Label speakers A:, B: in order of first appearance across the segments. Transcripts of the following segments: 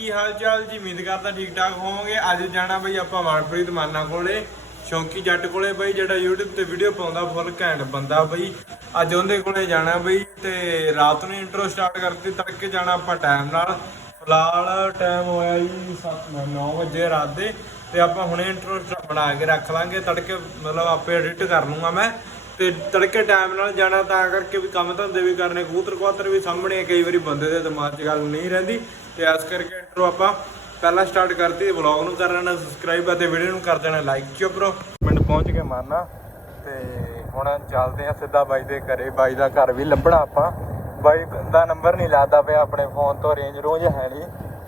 A: ਕੀ ਹਾਲ ਚਾਲ ਜੀ, ਉਮੀਦ ਕਰਦਾ ਠੀਕ ਠਾਕ ਹੋਵੋਗੇ। ਅੱਜ ਜਾਣਾ ਬਈ ਆਪਾਂ ਮਨਪ੍ਰੀਤ ਮਾਨਾ ਕੋਲੇ, ਸ਼ੌਂਕੀ ਜੱਟ ਕੋਲੇ ਬਈ, ਜਿਹੜਾ YouTube ਤੇ ਵੀਡੀਓ ਪਾਉਂਦਾ ਫੁੱਲ ਘੈਂਟ ਬੰਦਾ ਬਈ। ਅੱਜ ਉਹਦੇ ਕੋਲੇ ਜਾਣਾ ਬਈ ਤੇ ਰਾਤ ਨੂੰ ਇੰਟਰੋ ਸਟਾਰਟ ਕਰਤੀ, ਤੜਕੇ ਜਾਣਾ ਆਪਾਂ ਟਾਈਮ ਨਾਲ। ਫਿਲਹਾਲ ਟਾਈਮ ਹੋਇਆ ਜੀ 9 ਵਜੇ ਰਾਤ ਦੇ। ਤੇ ਆਪਾਂ ਹੁਣੇ ਇੰਟਰੋ ਬਣਾ ਕੇ ਰੱਖ ਲਾਂਗੇ। ਤੜਕੇ ਮਤਲਬ ਆਪੇ ਐਡਿਟ ਕਰ ਲੂੰਗਾ ਮੈਂ। ਤੇ ਤੜਕੇ ਟਾਈਮ ਨਾਲ ਜਾਣਾ ਤਾਂ ਕਰਕੇ ਵੀ ਕੰਮ ਧੰਦੇ ਵੀ ਕਰਨੇ ਕੂਤਰ ਕਵਾਤਰ ਵੀ ਸਾਹਮਣੇ ਕਈ ਵਾਰੀ ਬੰਦੇ ਦੇ ਦਿਮਾਗ 'ਚ ਗੱਲ ਨਹੀਂ ਰਹਿੰਦੀ। ਤੇ ਇਸ ਕਰਕੇ ਇੰਟਰੋ ਆਪਾਂ ਪਹਿਲਾਂ ਸਟਾਰਟ ਕਰਤੀ ਵਲੌਗ ਨੂੰ ਕਰ ਲੈਣਾ ਸਬਸਕ੍ਰਾਈਬ ਅਤੇ ਵੀਡੀਓ ਨੂੰ ਕਰ ਦੇਣਾ ਲਾਈਕ ਕਿਉਂ ਬ్రో ਪਿੰਡ ਪਹੁੰਚ ਕੇ ਮਾਰਨਾ ਤੇ ਹੁਣ ਚੱਲਦੇ ਆ ਸਿੱਧਾ ਬਾਈ ਦੇ ਘਰੇ। ਬਾਈ ਦਾ ਘਰ ਵੀ ਲੱਭਣਾ ਆਪਾਂ। ਬਾਈ ਦਾ ਨੰਬਰ ਨਹੀਂ ਲਾਦਾ ਪਿਆ ਆਪਣੇ ਫੋਨ ਤੋਂ ਰੇਂਜ ਰੋਂਜ ਹੈ ਨਹੀਂ।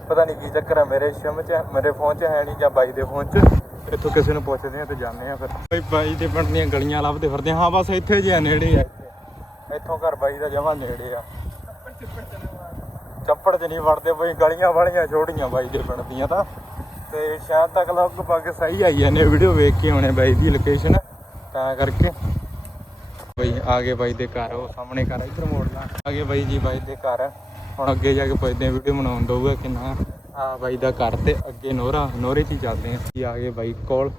A: ਪਤਾ ਨਹੀਂ ਕੀ ਚੱਕਰ ਹੈ ਮੇਰੇ ਸਿਮ 'ਚ ਮੇਰੇ ਫੋਨ 'ਚ ਹੈ ਨਹੀਂ ਜਾਂ ਬਾਈ ਦੇ ਫੋਨ 'ਚ। ਇੱਥੋਂ ਕਿਸੇ ਨੂੰ ਪੁੱਛਦੇ ਆ ਤੇ ਜਾਂਦੇ ਆ ਫਿਰ। ਬਾਈ ਬਾਈ ਦੇ ਪਿੰਡ ਦੀਆਂ ਗਲੀਆਂ ਲੱਭਦੇ ਫਿਰਦੇ। ਹਾਂ ਬਸ ਇੱਥੇ ਜਿਹਾ ਨੇੜੇ ਆ। ਇੱਥੇ ਇੱਥੋਂ ਘਰ ਬਾਈ ਦਾ ਜਮਾ ਨੇੜੇ ਆ। ਚੱਪੜ 'ਚ ਨਹੀਂ ਵੜਦੇ ਬਈ, ਗਲੀਆਂ ਵਾਲੀਆਂ ਛੋਟੀਆਂ ਬਾਈ ਦੇ ਪਿੰਡ ਦੀਆਂ ਤਾਂ। ਤੇ ਸ਼ਾਇਦ ਤੱਕ ਲਗਭਗ ਸਹੀ ਆਈ ਜਾਂਦੇ ਵੀਡੀਓ ਵੇਖ ਕੇ ਆਉਣੇ ਬਾਈ ਦੀ ਲੋਕੇਸ਼ਨ ਤਾਂ ਕਰਕੇ ਬਈ ਆ ਗਏ ਬਾਈ ਦੇ ਘਰ, ਉਹ ਸਾਹਮਣੇ ਘਰ ਇੱਧਰ ਮੋੜਨਾ ਆ ਗਏ ਬਾਈ ਜੀ ਬਾਈ ਦੇ ਘਰ। ਹੁਣ ਅੱਗੇ ਜਾ ਕੇ ਪੁੱਛਦੇ ਆ ਵੀਡੀਓ ਬਣਾਉਣ ਦਊਗਾ ਕਿ ਨਾ। ਆ ਬਾਈ ਦਾ ਘਰ ਤੇ ਅੱਗੇ ਨੋਰਾ ਨੋਰੇ 'ਚ ਹੀ ਚੱਲਦੇ ਆ ਜੀ ਆ ਗਏ ਬਾਈ ਕੋਲ,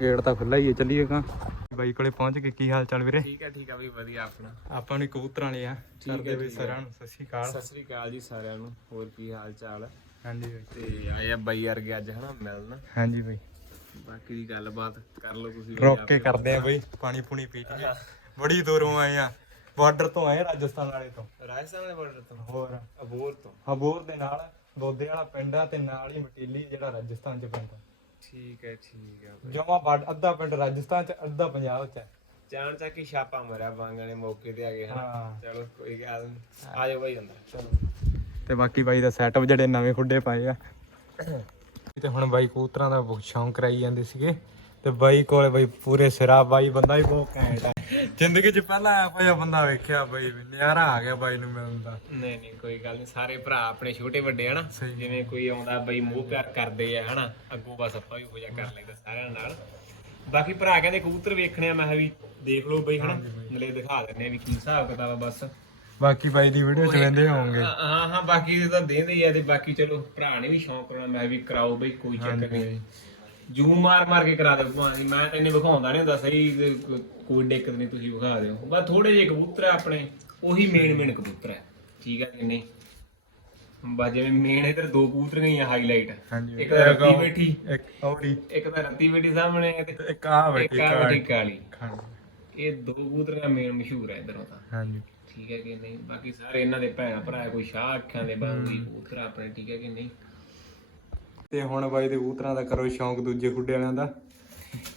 A: ਗੇਟ ਤਾਂ ਖੁੱਲਾ ਹੀ ਹੈ ਚੱਲੀਏਗਾ ਬਾਈ ਕੋਲੇ ਪਹੁੰਚ ਕੇ ਕੀ ਹਾਲ ਚਾਲ ਵੀਰੇ?
B: ਠੀਕ ਹੈ ਠੀਕ ਹੈ ਵੀ ਵਧੀਆ ਆਪਣਾ।
A: ਆਪਾਂ ਨੂੰ ਕਬੂਤਰਾਂ ਵਾਲੇ ਆ
B: ਠੀਕ ਹੈ,
A: ਕਰਦੇ ਵੀ
B: ਠੀਕ ਹੈ।
A: ਸਰਾਂ ਨੂੰ ਸਤਿ ਸ਼੍ਰੀ ਅਕਾਲ।
B: ਸਤਿ ਸ੍ਰੀ ਅਕਾਲ ਜੀ ਸਾਰਿਆਂ ਨੂੰ ਹੋਰ ਕੀ ਹਾਲ ਚਾਲ ਹੈ?
A: ਹਾਂਜੀ ਬਾਈ।
B: ਤੇ ਆਏ ਆ ਬਾਈ ਵਰਗੇ ਅੱਜ ਹਨਾ ਮਿਲਣ।
A: ਹਾਂਜੀ ਬਾਈ।
B: ਬਾਕੀ ਦੀ ਗੱਲਬਾਤ ਕਰ ਲਓ ਤੁਸੀਂ ਵੀ
A: ਰੋਕ ਕੇ ਕਰਦੇ ਆ ਬਈ ਪਾਣੀ ਪੂਣੀ ਪੀ ਲਈਏ ਬੜੀ ਦੂਰੋਂ ਆਏ ਆ ਬਾਰਡਰ ਤੋਂ ਆਏ ਰਾਜਸਥਾਨ ਵਾਲੇ ਤੋਂ।
B: ਰਾਜਸਥਾਨ ਦੇ ਬਾਰਡਰ ਤੋਂ?
A: ਹੋਰ।
B: ਅਬੋਰ ਤੋਂ।
A: ਹਬੂਰ ਦੇ ਨਾਲ ਦੋਦੇ ਵਾਲਾ ਪਿੰਡ ਆ ਤੇ ਨਾਲ ਹੀ ਮਟੀਲੀ ਜਿਹੜਾ ਰਾਜਸਥਾਨ ਚ ਪੈਂਦਾ।
B: ਠੀਕ ਹੈ ਠੀਕ ਹੈ ਬਾਈ।
A: ਜਮਾ ਬਾਰਡ ਅੱਧਾ ਪਿੰਡ ਰਾਜਸਥਾਨ ਚ ਅੱਧਾ ਪੰਜਾਬ ਚ। ਹੈ।
B: ਜਾਣ ਚੱਕ ਹੀ ਛਾਪਾ ਮਰਿਆ ਬਾਂਗਾਂ ਨੇ ਮੌਕੇ ਤੇ ਆ ਗਏ ਹਨਾ?
A: ਹਾਂ।
B: ਚਲੋ ਕੋਈ ਗੱਲ ਨਹੀਂ ਆ ਜਾਓ ਬਾਈ ਅੰਦਰ।
A: ਚਲੋ। ਤੇ ਬਾਕੀ ਬਾਈ ਦਾ ਸੈਟਅਪ ਜਿਹੜੇ ਨਵੇਂ ਖੁੱਡੇ ਪਾਏ ਆ। ਤੇ ਹੁਣ ਬਾਈ ਕਬੂਤਰਾਂ ਦਾ ਬਹੁਤ ਸ਼ੌਂਕ ਕਰਾਈ ਜਾਂਦੇ ਸੀਗੇ। ਤੇ ਬਾਈ ਕੋਲੇ ਬਾਈ ਪੂਰੇ ਸਿਰਾ ਬਾਈ ਬੰਦਾ ਹੀ ਬਹੁਤ ਘੈਂਟ ਆ। ਜ਼ਿੰਦਗੀ 'ਚ ਪਹਿਲਾਂ ਇਹੋ ਜਿਹਾ ਬੰਦਾ ਵੇਖਿਆ ਬਾਈ ਨਜ਼ਾਰਾ ਆ ਗਿਆ ਬਾਈ ਨੂੰ ਮਿਲਣ ਦਾ।
B: ਨਹੀਂ ਨਹੀਂ ਕੋਈ ਗੱਲ ਨਹੀਂ। ਸਾਰੇ ਭਰਾ ਆਪਣੇ ਛੋਟੇ ਵੱਡੇ ਹਨਾ
A: ਸਹੀ।
B: ਜਿਵੇਂ ਕੋਈ ਆਉਂਦਾ ਬਈ ਮੂੰਹ ਪਿਆਰ ਕਰਦੇ ਆ ਹਨਾ? ਅੱਗੋਂ ਬਸ ਆਪਾਂ ਵੀ ਹੋ ਜਾ ਕਰ ਲੈਂਦੇ ਸਾਰਿਆਂ ਨਾਲ। ਬਾਕੀ ਭਰਾ ਕਹਿੰਦੇ ਕਬੂਤਰ ਵੇਖਣੇ ਆ ਮੈਂ ਕਿਹਾ ਵੀ ਦੇਖ ਲਓ ਬਈ ਹਨਾ? ਮਲੇ ਦਿਖਾ ਦਿੰਦੇ ਆ ਵੀ ਕੀ ਹਿਸਾਬ ਕਿਤਾਬ ਆ ਬਸ।
A: ਬਾਕੀ ਬਾਈ ਦੀ ਵੀਡੀਓ 'ਚ ਵੰਦੇ ਹੋਵੋਗੇ।
B: ਹਾਂ ਹਾਂ ਹਾਂ ਬਾਕੀ ਤਾਂ ਦੇਂਦੇ ਹੀ ਆ ਤੇ ਬਾਕੀ ਚਲੋ ਭਰਾ ਨੇ ਵੀ ਸ਼ੌਂਕ ਕਰਨਾ ਮੈਂ ਵੀ ਕਰਾਓ ਬਈ ਕੋਈ ਚੱਕਰ ਨਹੀਂ। ਜੂਮ ਮਾਰ ਮਾਰ ਕੇ ਕਰਾ ਦਿਓ ਭਾਵੇਂ ਮੈਂ ਤਾਂ ਇੰਨੇ ਵਿਖਾਉਂਦਾ ਨਹੀਂ ਹੁੰਦਾ ਸਹੀ ਤੇ ਕੋ- ਕੋਈ ਦਿੱਕਤ ਨਹੀਂ ਤੁਸੀਂ ਵਿਖਾ ਦਿਓ। ਬਸ ਥੋੜੇ ਜਿਹੇ ਕਬੂਤਰ ਆ ਆਪਣੇ ਉਹੀ ਮੇਨ ਮੇਨ ਕਬੂਤਰ ਹੈ ਠੀਕ ਹੈ ਕਿ ਨਹੀਂ? ਬਸ ਜਿਵੇਂ ਮੇਨ ਇਧਰ ਦੋ ਕਬੂਤਰ ਗਈਆਂ ਹਾਈਲਾਈਟ
A: ਹਾਂਜੀ
B: ਇੱਕ ਤਾਂ ਰੱਤੀ ਬੈਠੀ
A: ਇੱਕ ਔੜੀ।
B: ਇੱਕ ਤਾਂ ਰੱਤੀ ਬੈਠੀ ਸਾਹਮਣੇ ਤੇ
A: ਤੇ ਇੱਕ ਆ
B: ਇੱਕ
A: ਬੈਠੀ
B: ਆ ਬੈਠੀ ਕਾਲੀ।
A: ਹਾਂਜੀ।
B: ਇਹ ਦੋ ਕਬੂਤਰੀਆਂ ਮੇਨ ਮਸ਼ਹੂਰ ਹੈ ਇਧਰੋਂ ਤਾਂ।
A: ਹਾਂਜੀ।
B: ਠੀਕ ਹੈ ਕਿ ਨਹੀਂ? ਬਾਕੀ ਸਾਰੇ ਇਹਨਾਂ ਦੇ ਭੈਣ ਭਰਾ ਕੋਈ ਸ਼ਾਹ ਅੱਖਾਂ ਦੇ ਬਾਂਗੀ ਕਬੂਤਰ ਆਪਣੇ ਠੀਕ ਹੈ ਕਿ ਨਹੀਂ?
A: ਤੇ ਹੁਣ ਬਾਈ ਦੇ ਕਬੂਤਰਾਂ ਦਾ ਕਰੋ ਸ਼ੌਂਕ ਦੂਜੇ ਖੁੱਡੇ ਵਾਲਿਆਂ ਦਾ।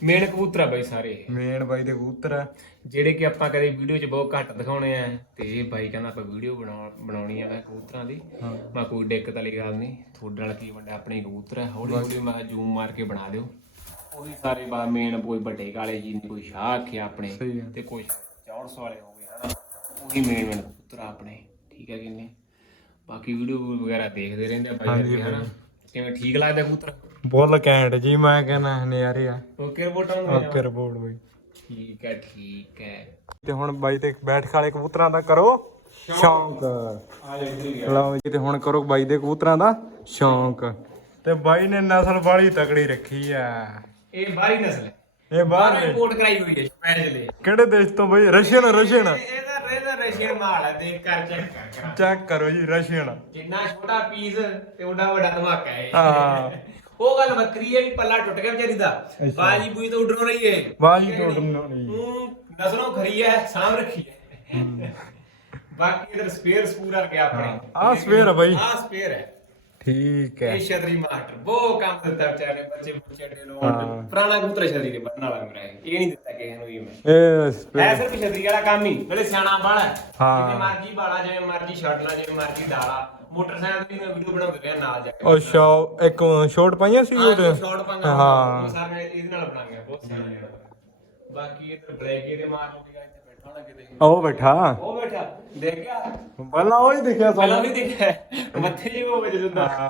B: ਮੇਨ ਕਬੂਤਰ ਆ ਬਾਈ ਸਾਰੇ। ਇਹ।
A: ਮੇਨ ਬਾਈ ਦੇ ਕਬੂਤਰ ਆ।
B: ਜਿਹੜੇ ਕਿ ਆਪਾਂ ਕਦੇ ਵੀਡੀਓ 'ਚ ਬਹੁਤ ਘੱਟ ਦਿਖਾਉਣੇ ਆ ਤੇ ਇਹ ਬਾਈ ਕਹਿੰਦਾ ਆਪਾਂ ਵੀਡੀਓ ਬਣਾਉਣੀ ਆ ਮੈਂ ਕਬੂਤਰਾਂ ਦੀ।
A: ਹਾਂ।
B: ਮੈਂ ਕੋਈ ਦਿੱਕਤ ਵਾਲੀ ਗੱਲ ਨਹੀਂ ਤੁਹਾਡੇ ਨਾਲ ਕੀ ਵੰਡਿਆ ਆਪਣੇ ਕਬੂਤਰ ਹੈ ਹੌਲੀ ਹੌਲੀ ਮੈਂ ਜ਼ੂਮ ਮਾਰ ਕੇ ਬਣਾ ਦਿਓ। ਉਹੀ ਸਾਰੇ ਬਾ ਮੇਨ ਕੋਈ ਵੱਡੇ ਕਾਲੇ ਜੀ ਨੇ ਕੋਈ ਸ਼ਾਹ ਆਖਿਆ ਆਪਣੇ
A: ਸਹੀ ਆ।
B: ਤੇ ਕੋਈ 400 ਵਾਲੇ ਹੋ ਗਏ ਹਨਾ। ਉਹੀ ਮੇਨ ਮੇਨ ਕਬੂਤਰ ਆ ਆਪਣੇ ਠੀਕ ਹੈ ਕਿ ਨਹੀਂ? ਬਾਕੀ ਵੀਡੀਓ ਵਗੈਰਾ ਦੇਖਦੇ ਰਹਿੰਦੇ ਆ ਬਾਈ
A: ਹਾਂਜੀ,
B: ਹਨਾ। ਕਿਵੇਂ ਠੀਕ ਲੱਗਦਾ ਕਬੂਤਰ?
A: ਬੋਲ ਘੈਂਟ ਜੀ ਮੈਂ ਕਹਿੰਦਾ ਨਜ਼ਾਰੇ ਆ।
B: ਓਕੇ ਰਿਪੋਰਟਾਂ ਹੁੰਦੀਆਂ
A: ਓਕੇ ਰਿਪੋਰਟ ਬਾਈ।
B: ਠੀਕ ਹੈ ਠੀਕ ਹੈ।
A: ਤੇ ਹੁਣ ਬਾਈ ਤੇ ਬੈਠ ਖਾਲੇ ਕਬੂਤਰਾਂ ਦਾ ਕਰੋ ਸ਼ੌਂਕ। ਲਓ ਜੀ ਤੇ ਹੁਣ ਕਰੋ ਬਾਈ ਦੇ ਕਬੂਤਰਾਂ ਦਾ ਸ਼ੌਂਕ। ਤੇ ਬਾਈ ਨੇ ਨਸਲ ਵਾਲੀ ਤਕੜੀ ਰੱਖੀ ਆ।
B: ਇਹ ਬਾਹਰੀ ਨਸਲ ਹੈ।
A: ਇਹ ਬਾਹਰ
B: ਇੰਪੋਰਟ ਕਰਾਈ ਹੋਈ ਹੈ ਸਪੈਸ਼ਲੀ
A: ਕਿਹੜੇ ਦੇਸ਼ ਤੋਂ ਬਾਈ? Russian Russian.
B: ਇਹਦਾ ਇਹਦਾ ਰਸ਼ੀਅਨ ਮਾਲ ਹੈ ਦੇਖ ਕਰ ਚੈੱਕ ਕਰ
A: ਚੈੱਕ ਕਰੋ ਜੀ ਰਸ਼ੀਅਨ।
B: ਜਿੰਨਾ ਛੋਟਾ ਪੀਸ ਤੇ ਉਹਦਾ ਵੱਡਾ ਧਮਾਕਾ ਹੈ।
A: ਹਾਂ।
B: ਉਹ ਗੱਲ ਵੱਖਰੀ ਹੈ ਵੀ ਪੱਲਾ ਟੁੱਟ ਗਿਆ ਵਿਚਾਰੀ ਦਾ। ਬਾਜੀ ਬੂਈ ਤਾਂ ਉੱਡਰੋ ਰਹੀ ਹੈ।
A: ਬਾਜੀ ਟੋਟਲ ਨਹੀਂ
B: ਤੂੰ ਨਸਲੋਂ ਖਰੀ ਹੈ ਸਾਂਭ ਰੱਖੀ ਹੈ। ਬਾਕੀ ਇਧਰ ਸਪੇਅਰ ਸਪੂਰ ਆ ਗਿਆ ਆਪਣੇ
A: ਆ ਸਵੇਰ ਆ ਬਾਈ।
B: ਆ ਸਪੇਅਰ ਹੈ।
A: ਠੀਕ ਹੈ।
B: ਇਹ ਛਤਰੀ ਮਾਸਟਰ ਬਹੁਤ ਕੰਮ ਦਿੱਤਾ ਵਿਚਾਰੇ ਨੇ ਬੱਚੇ ਬੁੱਚੇ ਦੇ
A: ਹਾਂ।
B: ਲੋਨ ਪੁਰਾਣਾ ਕਬੂਤਰ ਛਤਰੀ ਦੇ ਬੰਨਣ ਵਾਲਾ ਮੇਰਾ ਇਹ ਇਹ ਨਹੀਂ ਦਿੱਤਾ ਕਿਸੇ ਨੂੰ ਵੀ ਮੈਂ।
A: ਇਹ
B: ਸਿਰਫ ਛਤਰੀ ਵਾਲਾ ਕੰਮ ਹੀ ਮੇਰੇ ਸਿਆਣਾ ਬਾਲਾ
A: ਹਾਂ।
B: ਜਿਵੇਂ ਮਰਜ਼ੀ ਬਾਲਾ ਜਿਵੇਂ ਮਰਜ਼ੀ ਛੱਡਣਾ ਜਿਵੇਂ ਮਰਜ਼ੀ ਡਾਲਾ। ਮੋਟਰਸਾਈਕਲ ਦੀ ਮੈਂ ਵੀਡੀਓ ਬਣਾਉਂਦੇ ਰਿਹਾ ਨਾਲ ਜਾ ਕੇ।
A: ਅੱਛਾ ਇੱਕ ਸ਼ੋਟ ਪਾਈਆਂ ਸੀ ਉਹਦੇ?
B: ਸ਼ਾਰਟ ਪੰਗਾ
A: ਹਾਂ।
B: ਉਹ ਸਾਰੇ ਇਹਦੇ ਨਾਲ ਬਣਾਂਗੇ ਬਹੁਤ ਜਿਹੜਾ। ਬਾਕੀ ਇਹ ਤਾਂ ਬਲੈਕ ਇਹਦੇ ਮਾਰ ਹੋਣਾ ਕਿਤੇ
A: ਉਹ ਬੈਠਾ।
B: ਉਹ ਬੈਠਾ। ਦੇਖ ਗਿਆ
A: ਪਹਿਲਾਂ ਉਹ ਹੀ ਦਿਖਿਆ
B: ਪਹਿਲਾਂ
A: ਸਾਨੂੰ
B: ਵੀ ਦੇਖਿਆ। ਮੱਥੇ ਜਿਵੇਂ ਉਹ ਵਜ ਜਾਂਦਾ
A: ਹਾਂ।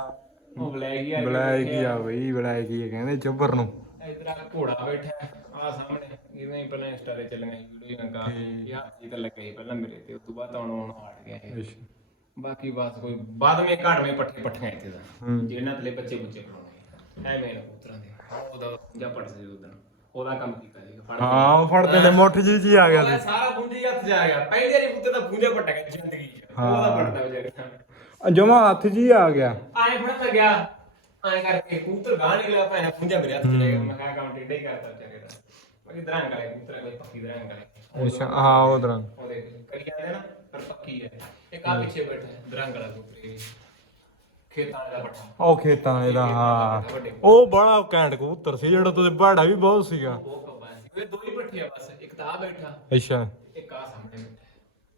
B: ਉਹ ਬਲੈਕ ਹੀ ਆ
A: ਬਲੈਕ ਹੀ ਆ ਬਈ ਬਲੈਕ ਹੀ ਆ ਕਹਿੰਦੇ ਚੁੱਬਰ ਨੂੰ।
B: ਇਧਰ ਆ ਘੋੜਾ ਬੈਠਾ ਆ ਸਾਹਮਣੇ। ਇਹਦੇ ਹੀ ਪਹਿਲਾਂ ਇੰਸਟਾ ਤੇ ਚੱਲੀਆਂ ਵੀਡੀਓ ਲੰਗਾ ਇਹ ਹਾਥੀ ਤਾਂ ਲੱਗਾ ਸੀ ਪਹਿਲਾਂ ਮੇਰੇ ਤੇ ਉਸ ਤੋਂ ਬਾਅਦ ਹੁਣ ਹੁਣ ਹਟ ਗਿਆ ਇਹ। ਬਾਕੀ ਬਸ ਕੋਈ ਬਾਅਦ ਵਿੱਚ ਘਾੜਵੇਂ ਪੱਠੇ ਪੱਠੀਆਂ ਇੱਥੇ ਦਾ
A: ਹੂੰ।
B: ਜਿਹਨਾਂ ਥਲੇ ਬੱਚੇ ਬੁੱਚੇ ਬਣਾਉਣੇ ਐ ਮੇਨ ਪੁੱਤਰਾਂ ਦੇ। ਉਹਦਾ ਜਾਂ ਪੜ ਸੀ ਉਦੋਂ। ਉਹਦਾ ਕੰਮ ਕੀਤਾ ਜੀ ਫੜ ਕੇ।
A: ਹਾਂ ਉਹ ਫੜਦੇ ਨੇ ਮੁੱਠ ਜੀ ਜੀ ਆ ਗਿਆ
B: ਉਹਦਾ
A: ਸੀ
B: ਸਾਰਾ ਪੁੰਜੀ ਹੱਥ ਜਾ ਗਿਆ। ਪਹਿਲੀ ਵਾਰੀ ਪੁੱਤੇ ਦਾ ਪੁੰਜਾ ਪੱਟਾ ਗਿਆ ਜ਼ਿੰਦਗੀ ਚ। ਉਹਦਾ ਪੜਦਾ ਵਿਚਾਰਾ
A: ਜਮਾ ਹੱਥ ਜੀ ਆ ਗਿਆ।
B: ਆਏ ਫੜ ਗਿਆ ਆਏ ਕਰਕੇ ਕੂਤਰ ਗਾਹ ਨਿਕਲਿਆ ਭਾਵੇਂ ਪੁੰਜਾ ਮੇਰੇ ਹੱਥ ਚ ਲੈ ਗਿਆ। ਮੈਂ ਕਿਹਾ ਕੰਮ ਟੇਢਾ ਹੀ ਕਰਤਾ ਵਿਚਾਰੇ ਦਾ। ਬਾਕੀ ਦਰਾਂ ਕਰੇ ਕੂਤਰ ਕੋਈ ਪੱਕੀ ਦਰਾਂ ਕਰੇ
A: ਅੱਛਾ ਹਾਂ ਉਹ ਤਰ੍ਹਾਂ
B: ਉਹਦੇ ਕਰੀ ਜਾਂਦੇ ਨਾ ਪਰ ਪੱਕੀ ਹੈ ਇੱਕ ਆ ਪਿੱਛੇ ਬੈਠਾ ਹੈ ਦਰਾਂ ਕਰਾ ਕੂਤਰੀ ਖੇਤਾਂ ਦਾ ਪੱਠਾ।
A: ਉਹ ਖੇਤਾਂ ਇਹਦਾ ਹਾਂ। ਉਹ ਬੜਾ ਘੈਂਟ ਕਬੂਤਰ ਸੀ ਜਿਹੜਾ ਤੁਸੀਂ ਬਾੜਾ ਵੀ ਬਹੁਤ ਸੀਗਾ।
B: ਉਹ ਕੱਬਾ ਸੀ। ਉਹ ਦੋ ਹੀ ਪੱਠੇ ਆ ਬਸ ਇੱਕ ਤਾਂ ਆ ਬੈਠਾ
A: ਅੱਛਾ।
B: ਇੱਕ ਆ ਸਾਹਮਣੇ ਬੈਠਾ।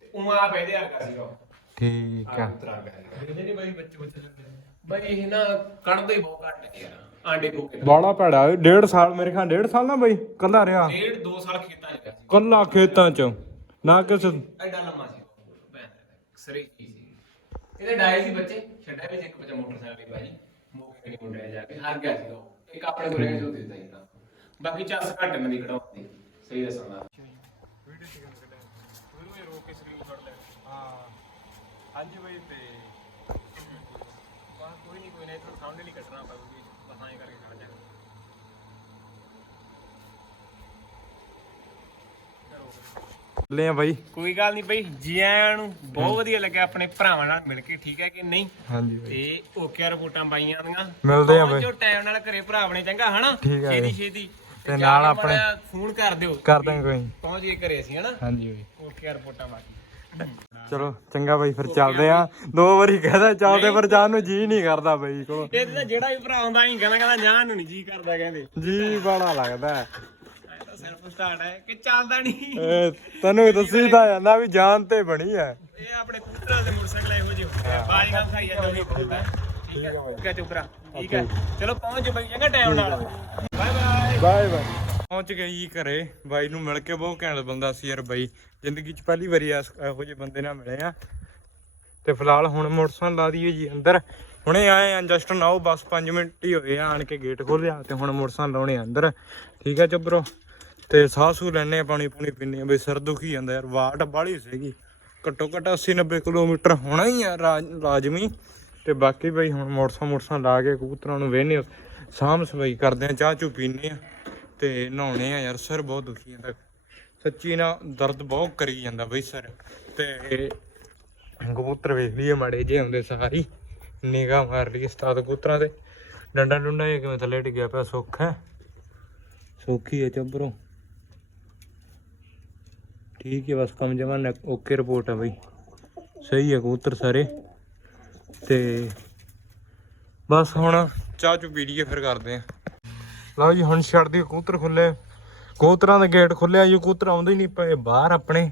B: ਤੇ ਉਹ ਆ ਪੈਦੇ ਆ ਸੀਗਾ ਉਹ।
A: ਠੀਕ ਆ।
B: ਉਤਰਾ ਗਿਆ ਇਹਦੇ ਨਹੀਂ ਬਾਈ ਬੱਚੇ ਬੱਚੇ ਬਾਈ ਇਹ ਨਾ ਕੱਢਦੇ ਹੀ ਬਹੁਤ ਘੱਟ ਨੇ ਯਾਰ ਆਂਡੇ ਕੋਕੇ
A: ਬੜਾ ਭੈੜਾ ਇਹ ਡੇਢ ਸਾਲ ਮੇਰੇ ਖਿਆਲ ਡੇਢ ਸਾਲ ਨਾ ਬਈ ਕੱਲਾ ਰਿਹਾ।
B: ਡੇਢ ਦੋ ਸਾਲ ਖੇਤਾਂ 'ਚ
A: ਕੱਲਾ ਖੇਤਾਂ ਚ ਨਾ ਕਿਸ
B: ਐਡਾ ਲੰਮਾ ਸੀ। ਸਰੀ ਸੀ। ਇਹਦੇ ਡਾਈ ਸੀ ਬੱਚੇ? ਛੱਡਿਆ ਵਿੱਚ ਇੱਕ ਬੱਚਾ ਮੋਟਰਸਾਈਕਲ ਤੇ ਬਾਜੀ ਮੋਕੇ ਨਹੀਂ ਮੁੰਡਿਆ ਜਾ ਕੇ ਹਾਰ ਗਿਆ ਸੀ ਉਹ ਇੱਕ ਆਪਣੇ ਕੋਲ ਰਹਿ ਜੋ ਦਿੱਤਾ ਹੀ ਤਾਂ। ਬਾਕੀ ਚੱਸ ਘੱਟ ਨਦੀ ਕਢਾਉਂਦੀ ਸਹੀ ਦੱਸਾਂ ਦਾ।
A: ਹਾਂਜੀ ਬਈ ਤੇ
B: ਕੋਈ ਨਹੀਂ ਕੋਈ ਨਹੀਂ ਤੁਹਾਨੂੰ ਸਾਹਮਣੇ ਲਈ ਕੱਟਣਾ ਪਊਗੀ ਬਸ ਐਂ ਕਰਕੇ ਖੜ ਜਾ
A: ਲੈ ਆ ਬਾਈ।
B: ਕੋਈ ਗੱਲ ਨਹੀਂ ਬਈ ਜੀ ਆਇਆਂ ਨੂੰ ਬਹੁਤ ਵਧੀਆ ਲੱਗਿਆ ਆਪਣੇ ਭਰਾਵਾਂ ਨਾਲ ਮਿਲ ਕੇ ਠੀਕ ਹੈ ਕਿ ਨਹੀਂ?
A: ਹਾਂਜੀ ਬਾਈ।
B: ਤੇ ਓਕੇ ਰਿਪੋਰਟਾਂ ਬਾਈਆਂ ਦੀਆਂ।
A: ਮਿਲਦੇ ਆ ਬਈ।
B: ਜੋ ਟਾਈਮ ਨਾਲ ਘਰੇ ਭਰਾ ਆਪਣੇ ਚੰਗਾ ਹਨਾ?
A: ਠੀਕ ਹੈ
B: ਛੇਤੀ। ਛੇਤੀ।
A: ਤੇ ਨਾਲ ਆਪਣੇ-
B: ਫੋਨ ਕਰ ਦਿਓ।
A: ਕਰ ਦਾਂਗੇ ਕੋਈ।
B: ਪਹੁੰਚ ਗਏ ਘਰੇ ਅਸੀਂ ਹਨਾ?
A: ਹਾਂਜੀ ਬਾਈ।
B: ਓਕੇ ਰਿਪੋਰਟਾਂ ਬਾਕੀ।
A: ਚਲੋ ਚੰਗਾ ਬਾਈ ਫਿਰ ਚੱਲਦੇ ਆ। ਦੋ ਵਾਰੀ ਕਹਦਾ ਚੱਲਦੇ ਪਰ ਜਾਣ ਨੂੰ ਜੀ ਨਹੀਂ ਕਰਦਾ ਬਾਈ ਕੋਲ।
B: ਇਹ ਤਾਂ ਜਿਹੜਾ ਵੀ ਭਰਾ ਆਉਂਦਾ ਹੀ ਕਹਿੰਦਾ ਕਹਿੰਦਾ ਜਾਨ ਨੂੰ ਨਹੀਂ ਜੀ ਕਰਦਾ ਕਹਿੰਦੇ।
A: ਜੀ ਬੜਾ ਲੱਗਦਾ।
B: ਸਿਰਫ ਸਟਾਰਟ ਹੈ ਕਿ ਚੱਲਦਾ ਨਹੀਂ
A: ਇਹ ਤੈਨੂੰ ਦੱਸੀ ਤਾਂ ਜਾਂਦਾ ਵੀ ਜਾਨ ਤੇ ਬਣੀ ਹੈ।
B: ਇਹ ਆਪਣੇ ਕੂਤਰਾ ਦੇ ਮੋਟਰਸਾਈਕਲ ਇਹੋ ਜਿਹੇ ਹੁੰਦੇ ਆ ਬਾਰੀ ਕੰਮ ਖਾਈ ਜਾਂਦਾ ਨਹੀਂ ਬੋਲਦਾ ਠੀਕ ਹੈ ਠੀਕ ਹੈ ਚੁਪਰਾ ਠੀਕ ਹੈ ਚਲੋ ਪਹੁੰਚ ਬਈ ਚੰਗਾ ਟਾਈਮ ਨਾਲ। ਬਾਏ ਬਾਏ
A: ਬਾਏ ਬਾਏ ਪਹੁੰਚ ਗਏ ਜੀ ਘਰੇ ਬਾਈ ਨੂੰ ਮਿਲ ਕੇ ਬਹੁਤ ਘੈਂਟ ਬੰਦਾ ਸੀ ਯਾਰ ਬਾਈ। ਜ਼ਿੰਦਗੀ 'ਚ ਪਹਿਲੀ ਵਾਰੀ ਇਹੋ ਜਿਹੇ ਬੰਦੇ ਨਾਲ ਮਿਲੇ ਆ। ਤੇ ਫਿਲਹਾਲ ਹੁਣ ਮੋਟਰਸਾਈਕਲ ਲਾ ਦਈਏ ਜੀ ਅੰਦਰ। ਹੁਣੇ ਆਏ ਆ ਜਸਟ ਨਾਓ ਬਸ 5 ਮਿੰਟ ਹੀ ਹੋਏ ਆ ਆਣ ਕੇ ਗੇਟ ਖੋਲਿਆ ਤੇ ਹੁਣ ਮੋਟਰਸਾਈਕਲ ਲਾਉਣੇ ਅੰਦਰ। ਠੀਕ ਹੈ ਚੱਬਰੋ ਤੇ ਸਾਹ ਸੂ ਲੈਣੇ ਆ ਪਾਣੀ ਪੂਣੀ ਪੀਣੇ ਆ। ਬਈ ਸਿਰ ਦੁਖੀ ਜਾਂਦਾ ਯਾਰ, ਵਾਟ ਬਾਹਲੀ ਸੀਗੀ। ਘੱਟੋ ਘੱਟ 80 90 ਕਿਲੋਮੀਟਰ ਹੋਣਾ ਹੀ ਆ ਰਾ- ਲਾਜ਼ਮੀ ਤੇ ਬਾਕੀ ਬਈ ਹੁਣ ਮੋਟਰਸਾਈਕਲ ਮੋਟਰਸਾਈਕਲ ਲਾ ਕੇ ਕਬੂਤਰਾਂ ਨੂੰ ਵੇਹਨੇ ਸਾਂਭ ਸਫ਼ਾਈ ਕਰਦੇ ਆ, ਚਾਹ ਚੂ ਪੀਨੇ ਆ। ਤੇ ਨਹਾਉਣੇ ਆ ਯਾਰ, ਸਿਰ ਬਹੁਤ ਦੁਖੀ ਜਾਂਦਾ। ਸੱਚੀ ਨਾ ਦਰਦ ਬਹੁਤ ਕਰੀ ਜਾਂਦਾ ਬਈ ਸਿਰ। ਤੇ ਕਬੂਤਰ ਵੇਖ ਲਈਏ, ਮਾੜੇ ਜੇ ਆਉਂਦੇ ਸਾਰੀ ਨਿਗਾਹ ਮਾਰ ਲਈ ਉਸਤਾਦ ਕਬੂਤਰਾਂ ਤੇ। ਡੰਡਾ ਡੁੰਡਾ ਇਹ ਕਿਵੇਂ ਥੱਲੇ ਡਿੱਗਿਆ ਪਿਆ, ਸੁੱਖ ਹੈ। ਸੌਖੀ ਹੈ ਚੱਬਰੋ। ਠੀਕ ਹੈ, ਬਸ ਕੰਮ ਜਮਾ ਓਕੇ ਰਿਪੋਰਟ ਹੈ ਬਈ। ਸਹੀ ਹੈ ਕਬੂਤਰ ਸਾਰੇ। ਤੇ ਬਸ ਹੁਣ ਚਾਹ ਚੂ ਪੀ ਲਈਏ, ਫਿਰ ਕਰਦੇ ਆ। ਲਓ ਜੀ, ਹੁਣ ਛੱਡ ਛੱਡਦੀ ਕਬੂਤਰ ਖੁੱਲੇ। ਕਬੂਤਰਾਂ ਦਾ ਗੇਟ ਖੁੱਲਿਆ ਜੀ, ਕਬੂਤਰ ਆਉਂਦੇ ਹੀ ਨਹੀਂ ਪਏ, ਬਾਹਰ ਆਪਣੇ।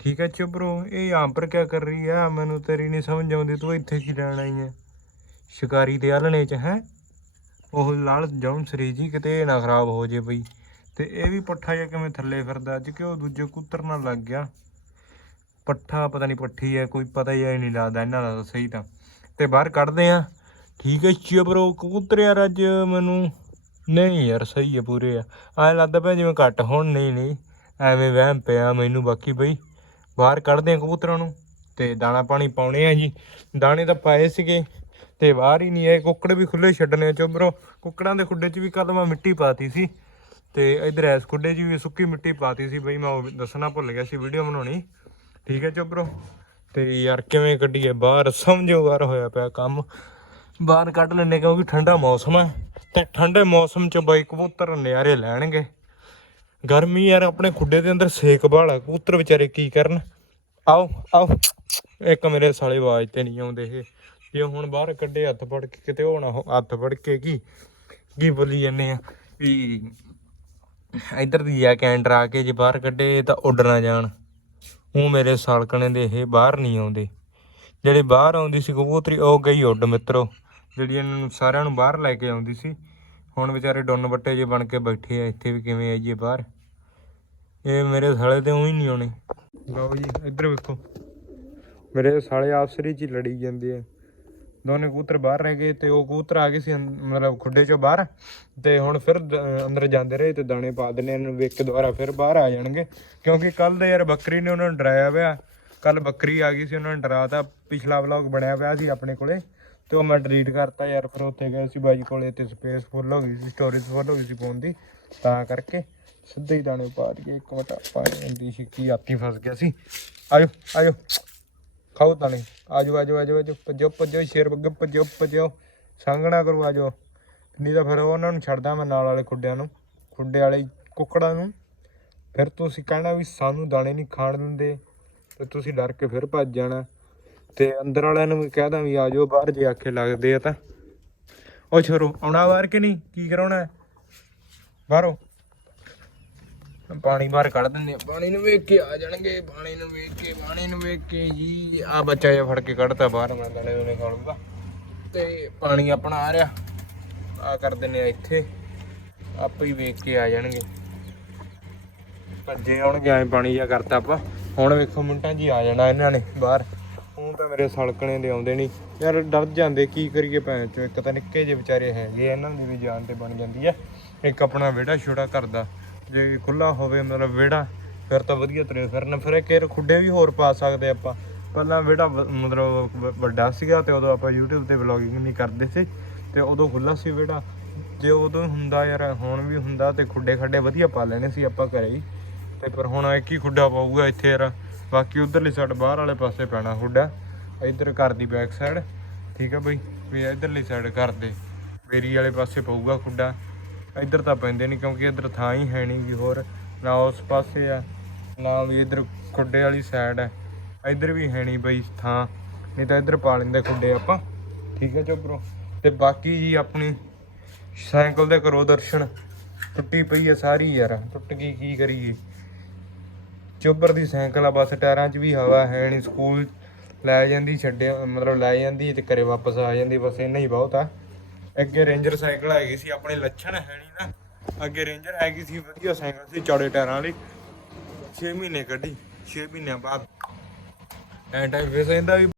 A: ਠੀਕ ਹੈ ਚੁਬਰੋ ਇਹ ਆਮ ਪਰ ਕੀ ਕਰ ਰਹੀ ਆ? ਮੈਨੂੰ ਤੇਰੀ ਨਹੀਂ ਸਮਝ ਆਉਂਦੀ, ਤੂੰ ਇੱਥੇ ਕੀ ਲੈਣ ਆਈ ਹੈ ਸ਼ਿਕਾਰੀ ਦੇ ਆਲਣੇ ਚ, ਹੈ? ਉਹ ਲਾਲ ਜੌਨ ਸਰੀ ਜੀ, ਕਿਤੇ ਇਹ ਨਾ ਖਰਾਬ ਹੋ ਜੇ ਬਈ। ਤੇ ਇਹ ਵੀ ਪੱਠਾ ਜਿਹਾ ਕਿਵੇਂ ਥੱਲੇ ਫਿਰਦਾ? ਅੱਜ ਕਿ ਉਹ ਦੂਜੇ ਕਬੂਤਰ ਨਾਲ ਲੱਗ ਗਿਆ? ਪੱਠਾ ਪਤਾ ਨਹੀਂ ਪੱਠੀ ਹੈ, ਕੋਈ ਪਤਾ ਹੀ ਨਹੀਂ ਲੱਗਦਾ, ਇਹਨਾਂ ਦਾ ਸਹੀ ਤਾਂ। ਤੇ ਬਾਹਰ ਕੱਢਦੇ ਆ ਠੀਕ ਹੈ ਚਿਬਰੋ ਕਬੂਤਰ ਯਾਰ ਅੱਜ ਮੈਨੂੰ ਨਹੀਂ ਯਾਰ, ਸਹੀ ਹੈ ਪੂਰੇ ਆ। ਐਂ ਲੱਗਦਾ ਪਿਆ ਜਿਵੇਂ ਘੱਟ ਹੋਣ, ਨਹੀਂ ਨਹੀਂ, ਐਵੇਂ ਵਹਿਮ ਪਿਆ ਮੈਨੂੰ ਬਾਕੀ ਬਈ। ਬਾਹਰ ਕੱਢਦੇ ਆ ਕਬੂਤਰਾਂ ਨੂੰ ਤੇ ਦਾਣਾ ਪਾਣੀ ਪਾਉਣੇ ਆ ਜੀ। ਦਾਣੇ ਤਾਂ ਪਾਏ ਸੀਗੇ ਤੇ ਬਾਹਰ ਹੀ ਨਹੀਂ ਆਏ। ਕੁੱਕੜ ਵੀ ਖੁੱਲੇ ਛੱਡਣੇ ਆ ਚੋਬਰੋ ਕੁੱਕੜਾਂ ਦੇ ਖੁੱਡੇ 'ਚ ਵੀ ਕੱਲ ਮੈਂ ਮਿੱਟੀ ਪਾਤੀ ਸੀ। ਤੇ ਇਧਰ ਐਸ ਖੁੱਡੇ ਜੀ ਵੀ ਸੁੱਕੀ ਮਿੱਟੀ ਪਾਤੀ ਸੀ ਬਈ, ਮੈਂ ਉਹ ਦੱਸਣਾ ਭੁੱਲ ਗਿਆ ਸੀ ਵੀਡੀਓ ਬਣਾਉਣੀ। ਠੀਕ ਹੈ ਚੋਬਰੋ ਤੇ ਯਾਰ ਕਿਵੇਂ ਕੱਢੀਏ ਬਾਹਰ? ਸਮਝੋ ਬਾਹਰ ਹੋਇਆ ਪਿਆ ਕੰਮ। ਬਾਹਰ ਕੱਢ ਲੈਣੇ ਕਿਉਂਕਿ ਠੰਡਾ ਮੌਸਮ ਹੈ। ਤੇ ਠੰਡੇ ਮੌਸਮ 'ਚ ਬਾਈ ਕਬੂਤਰ ਨਿਆਰੇ ਲੈਣਗੇ। ਗਰਮੀ ਯਾਰ ਆਪਣੇ ਖੁੱਡੇ ਦੇ ਅੰਦਰ ਸੇਕ ਬਾਲਾ ਕਬੂਤਰ ਵਿਚਾਰੇ ਕੀ ਕਰਨ? ਆਓ ਆਓ। ਇੱਕ ਮੇਰੇ ਸਾਲੇ ਆਵਾਜ਼ ਤੇ ਨਹੀਂ ਆਉਂਦੇ ਇਹ। ਜੇ ਹੁਣ ਬਾਹਰ ਕੱਢੇ ਹੱਥ ਫੜ ਕੇ, ਕਿਤੇ ਹੋਣਾ ਹੱਥ ਫੜ ਕੇ ਕੀ? ਕੀ ਬੋਲੀ ਜਾਂਦੇ ਆ? ਵੀ ਇੱਧਰ ਦੀ ਆ ਕੈਂਟਰ ਆ ਕੇ ਜੇ ਬਾਹਰ ਕੱਢੇ ਤਾਂ ਉੱਡ ਨਾ ਜਾਣ। ਉਹ ਮੇਰੇ ਸਾਲਕਣੇ ਦੇ ਇਹ ਬਾਹਰ ਨਹੀਂ ਆਉਂਦੇ। ਜਿਹੜੇ ਬਾਹਰ ਆਉਂਦੀ ਸੀ ਕਬੂਤਰੀ, ਉਹ ਗਈ ਉੱਡ ਮਿੱਤਰੋ। ਜਿਹੜੀ ਇਹਨਾਂ ਨੂੰ ਸਾਰਿਆਂ ਨੂੰ ਬਾਹਰ ਲੈ ਕੇ ਆਉਂਦੀ ਸੀ। ਹੁਣ ਵਿਚਾਰੇ ਡੁੰਨ ਵੱਟੇ ਜੇ ਬਣ ਕੇ ਬੈਠੇ ਆ, ਇੱਥੇ ਵੀ ਕਿਵੇਂ ਆਈਏ ਬਾਹਰ। ਇਹ ਮੇਰੇ ਸਾਲੇ ਤੇ ਉਹੀ ਨਹੀਂ ਆਉਣੇ। ਲਓ ਜੀ, ਇੱਧਰ ਵੇਖੋ। ਮੇਰੇ ਸਾਲੇ ਆਪਸਰੀ ਚ ਹੀ ਲੜੀ ਜਾਂਦੇ ਆ। ਦੋਨੇ ਕਬੂਤਰ ਬਾਹਰ ਰਹਿ ਗਏ ਤੇ ਉਹ ਕਬੂਤਰ ਆ ਗਏ ਸੀ ਅੰ- ਮਤਲਬ ਖੁੱਡੇ ਚੋਂ ਬਾਹਰ ਤੇ ਹੁਣ ਫਿਰ ਦ- ਅੰਦਰ ਜਾਂਦੇ ਰਹੇ ਤੇ ਦਾਣੇ ਪਾ ਦਿੰਨੇ ਇਹਨਾਂ ਨੂੰ ਵੇਖ ਕੇ ਦੁਬਾਰਾ ਫਿਰ ਬਾਹਰ ਆ ਜਾਣਗੇ। ਕਿਉਂਕਿ ਕੱਲ ਦੇ ਯਾਰ ਬੱਕਰੀ ਨੇ ਉਹਨਾਂ ਨੂੰ ਡਰਾਇਆ ਪਿਆ। ਕੱਲ ਬੱਕਰੀ ਆ ਗਈ ਸੀ, ਉਹਨਾਂ ਨੇ ਡਰਾਤਾ ਪਿਛਲਾ ਵਲੌਗ ਬਣਿਆ ਪਿਆ ਸੀ ਆਪਣੇ ਕੋਲੇ ਤੇ ਉਹ ਮੈਂ ਡਿਲੀਟ ਕਰਤਾ ਯਾਰ, ਫਿਰ ਉੱਥੇ ਗਏ ਸੀ ਬਾਈ ਕੋਲੇ ਤੇ ਸਪੇਸ ਫੁੱਲ ਹੋ ਗਈ ਸੀ ਸਟੋਰੇਜ ਫੁੱਲ ਹੋ ਗਈ ਸੀ ਫੋਨ ਦੀ। ਤਾਂ ਕਰਕੇ ਸਿੱਧੇ ਹੀ ਦਾਣੇ ਪਾ ਕੇ ਇੱਕ ਮਿੰਟ, ਪਾਣੀ ਦੀ ਛਿੱਕੀ ਆਤੀ ਫਸ ਗਿਆ ਸੀ। ਆਇਓ ਆਇਓ। ਖਾਓ ਦਾਣੇ ਆਜੋ ਆਜੋ ਆਜੋ ਆਜੋ ਭੱਜੋ ਭੱਜੋ ਸ਼ੇਰ ਬੱਗੇ ਭੱਜੋ ਭੱਜੋ ਸੰਗਣਾ ਕਰੋ ਆਜੋ ਨਹੀਂ ਤਾਂ ਫਿਰ ਉਹਨਾਂ ਨੂੰ ਛੱਡਦਾ ਮੈਂ ਨਾਲ ਵਾਲੇ ਖੁੱਡਿਆਂ ਨੂੰ ਖੁੱਡੇ ਵਾਲੇ ਕੁੱਕੜਾਂ ਨੂੰ ਫਿਰ ਤੁਸੀਂ ਕਹਿਣਾ ਵੀ ਸਾਨੂੰ ਦਾਣੇ ਨਹੀਂ ਖਾਣ ਦਿੰਦੇ ਤੇ ਤੁਸੀਂ ਡਰ ਕੇ ਫਿਰ ਭੱਜ ਜਾਣਾ ਤੇ ਅੰਦਰ ਵਾਲਿਆਂ ਨੂੰ ਵੀ ਕਹਿਦਾ ਵੀ ਆਜੋ ਬਾਹਰ ਜੇ ਆਖੇ ਲੱਗਦੇ ਆ ਤਾਂ ਉਹ ਛੋਰੋ ਆਉਣਾ ਬਾਹਰ ਕਿ ਨਹੀਂ ਕੀ ਕਰਾਉਣਾ ਬਾਹਰੋਂ ਪਾਣੀ ਬਾਹਰ ਕੱਢ ਦਿੰਦੇ ਆ ਪਾਣੀ ਨੂੰ ਵੇਖ ਕੇ ਆ ਜਾਣਗੇ ਪਾਣੀ ਨੂੰ ਵੇਖ ਕੇ ਪਾਣੀ ਨੂੰ ਵੇਖ ਕੇ ਜੀ। ਆ ਬੱਚਾ ਜਿਹਾ ਫੜ ਕੇ ਕੱਢਤਾ ਬਾਹਰ ਮੈਂ ਦਾਣੇ ਉਹਨੇ ਖਾ ਤੇ ਪਾਣੀ ਆਪਣਾ ਆ ਰਿਹਾ। ਆ ਕਰ ਦਿੰਦੇ ਆ ਇੱਥੇ। ਆਪੇ ਹੀ ਵੇਖ ਕੇ ਆ ਜਾਣਗੇ। ਭੱਜੇ ਆਉਣਗੇ ਐ ਪਾਣੀ ਜਿਹਾ ਕਰਤਾ ਆਪਾਂ। ਹੁਣ ਵੇਖੋ ਮਿੰਟਾਂ ਜੀ ਆ ਜਾਣਾ ਇਹਨਾਂ ਨੇ ਬਾਹਰ। ਹੁਣ ਤਾਂ ਮੇਰੇ ਸਲਕਣੇ ਦੇ ਆਉਂਦੇ ਨਹੀਂ। ਯਾਰ ਡਰ ਜਾਂਦੇ ਕੀ ਕਰੀਏ ਭੈਣ ਚੋ? ਇੱਕ ਤਾਂ ਨਿੱਕੇ ਜਿਹੇ ਵਿਚਾਰੇ ਹੈਗੇ ਆ, ਇਹਨਾਂ ਦੀ ਵੀ ਜਾਨ ਤੇ ਬਣ ਜਾਂਦੀ ਆ। ਇੱਕ ਆਪਣਾ ਵਿਹੜਾ ਛੋੜਾ ਕਰਦਾ ਜੇ ਖੁੱਲਾ ਹੋਵੇ, ਮਤਲਬ ਵਿਹੜਾ, ਫਿਰ ਤਾਂ ਵਧੀਆ ਤਰੇ ਫਿਰਨ। ਫਿਰ ਇੱਕ ਇਹ ਖੁੱਡੇ ਵੀ ਹੋਰ ਪਾ ਸਕਦੇ ਆਪਾਂ। ਪਹਿਲਾਂ ਵਿਹੜਾ ਵ- ਮਤਲਬ ਵੱਡਾ ਸੀਗਾ ਤੇ ਉਦੋਂ ਆਪਾਂ YouTube ਤੇ ਵਲੌਗਿੰਗ ਨਹੀਂ ਕਰਦੇ ਸੀ। ਤੇ ਉਦੋਂ ਖੁੱਲਾ ਸੀ ਵਿਹੜਾ। ਜੇ ਉਦੋਂ ਹੁੰਦਾ ਯਾਰ, ਹੁਣ ਵੀ ਹੁੰਦਾ ਤੇ ਖੁੱਡੇ ਖੱਡੇ ਵਧੀਆ ਪਾ ਲੈਣੇ ਸੀ ਆਪਾਂ ਘਰੇ ਹੀ। ਤੇ ਪਰ ਹੁਣ ਇੱਕ ਹੀ ਖੁੱਡਾ ਪਾਊਗਾ ਇੱਥੇ ਯਾਰ। ਬਾਕੀ ਉਧਰਲੀ ਸਾਈਡ ਬਾਹਰ ਵਾਲੇ ਪਾਸੇ ਪੈਣਾ ਖੁੱਡਾ। ਇੱਧਰ ਘਰ ਦੀ ਬੈਕ ਸਾਈਡ ਠੀਕ ਆ ਬਈ? ਵੀ ਇੱਧਰਲੀ ਸਾਈਡ ਘਰ ਦੇ। ਵੇਰੀ ਵਾਲੇ ਪਾਸੇ ਪਊਗਾ ਖੁੱਡਾ। ਇੱਧਰ ਤਾਂ ਪੈਂਦੇ ਨਹੀਂ ਕਿਉਂਕਿ ਇੱਧਰ ਥਾਂ ਹੀ ਹੈ ਨਹੀਂ ਗੀ ਹੋਰ, ਨਾ ਉਸ ਪਾਸੇ ਆ, ਨਾ ਵੀ ਇੱਧਰ ਖੁੱਡੇ ਵਾਲੀ ਸਾਈਡ ਹੈ ਇੱਧਰ ਵੀ ਹੈ ਨਹੀਂ ਬਈ ਥਾਂ, ਨਹੀਂ ਤਾਂ ਇੱਧਰ ਪਾ ਲੈਂਦੇ ਖੁੱਡੇ ਆਪਾਂ। ਠੀਕ ਹੈ ਚੋਬਰੋ ਤੇ ਬਾਕੀ ਜੀ ਆਪਣੀ ਸਾਈਕਲ ਦੇ ਕਰੋ ਦਰਸ਼ਨ। ਟੁੱਟੀ ਪਈ ਹੈ ਸਾਰੀ ਯਾਰ, ਟੁੱਟ ਗਈ ਕੀ ਕਰੀਏ? ਚੋਬਰ ਦੀ ਸਾਈਕਲ ਆ, ਬਸ ਟਾਇਰਾਂ 'ਚ ਵੀ ਹਵਾ ਹੈ ਨਹੀਂ, ਸਕੂਲ ਲੈ ਜਾਂਦੀ, ਛੱਡਿਆ, ਮਤਲਬ ਲੈ ਜਾਂਦੀ ਤੇ ਘਰੇ ਵਾਪਸ ਆ ਜਾਂਦੀ, ਬਸ ਇੰਨਾ ਹੀ ਬਹੁਤ ਆ। ਅੱਗੇ ਰੇਂਜਰ ਸਾਈਕਲ ਹੈਗੀ ਸੀ, ਆਪਣੇ ਲੱਛਣ ਹੈ ਨਹੀਂ ਨਾ। ਅੱਗੇ ਰੇਂਜਰ ਹੈਗੀ ਸੀ, ਵਧੀਆ ਸਾਈਕਲ ਸੀ, ਚੌੜੇ ਟਾਇਰਾਂ ਵਾਲੀ। 6 ਮਹੀਨੇ ਕੱਢੀ 6 ਮਹੀਨਿਆਂ ਬਾਅਦ। ਐਂ ਟਾਈਮ ਫੇਸ ਇਹਦਾ ਵੀ